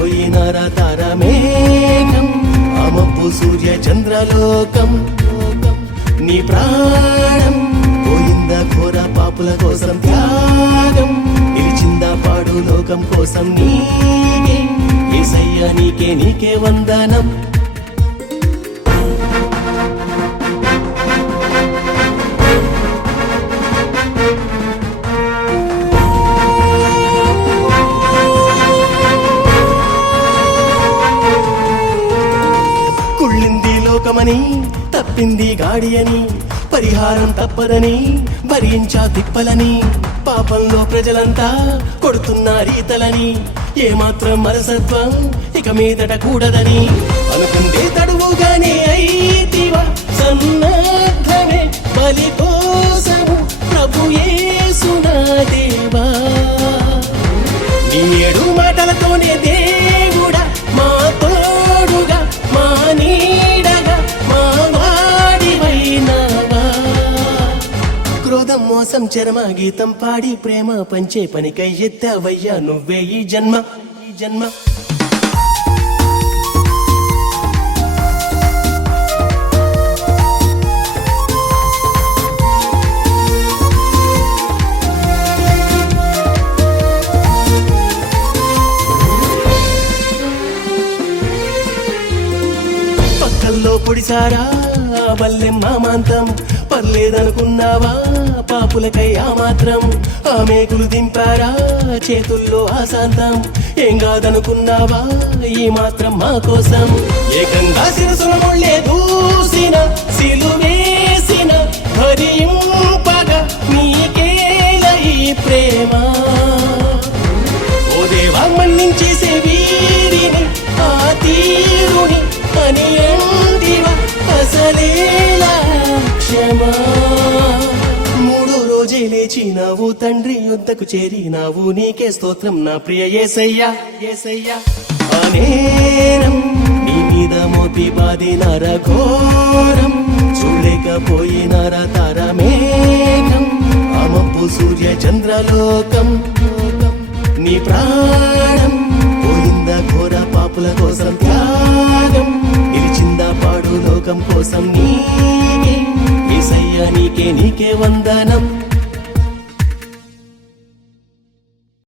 పోయినారా తారమేఘం ఆ మబ్బు సూర్య చంద్రలోకం నీ ప్రాణం పోయిందా ఘోర పాపుల కోసం త్యాగం నిలిచిందా పాడు లోకం కోసం నీకే యేసయ్యా నీకే వందనం కుళ్ళింది లోకమని తప్పింది గాడి అని పరిహారం తప్పదని భరించా తిప్పలని పాపంలో ప్రజలంతా కొడుతున్నారీతలని ఏమాత్రం మనసత్వం ఇక మీదట కూడదని అనుకుంటే తడువుగానే అయితివా సన్నద్ధమే బలి కోసము ప్రభు యేసు నా దేవా నీ ఏడు మాటలతోనే దేవుడా మా తోడుగా మా నీడగా మా వాడివైనావా క్రోధం మోసం చరమ గీతం పాడి ప్రేమ పంచే పనికై ఎత్తావయ్యా నువ్వే ఈ జన్మ పక్కల్లో పొడిసారా బల్లెం మామాంతం పర్లేదనుకున్నావా పాపులకై ఆ మాత్రం ఆ మేకులు దింపారా చేతుల్లో ఆశాంతం ఏం కాదనుకున్నావా ఈ మాత్రం మా కోసం ఏకంగా శిరసుల ముళ్ళే దూసిన సిలువేసిన భరింపగా నీకేల ఈ ప్రేమ ఓ దేవా మన్నించేసే వీరిని ఆ తీరుని అని అంటివా అసలేలా క్షమా మూడో రోజే లేచినావు తండ్రి యుద్ధకు చేరినావు నీకే స్తోత్రం నా ప్రియ యేసయ్యా అనేనం నీ మీద మోపి బాదినార ఘోరం చూడలేకపోయినార తారమేఘం ఆ మబ్బు సూర్య చంద్రలోకం నీ ప్రాణం పోయిందా ఘోర పాపుల కోసం త్యాగం నిలిచిందా పాడు లోకం కోసం నీకే యేసయ్యా నీకే వందనం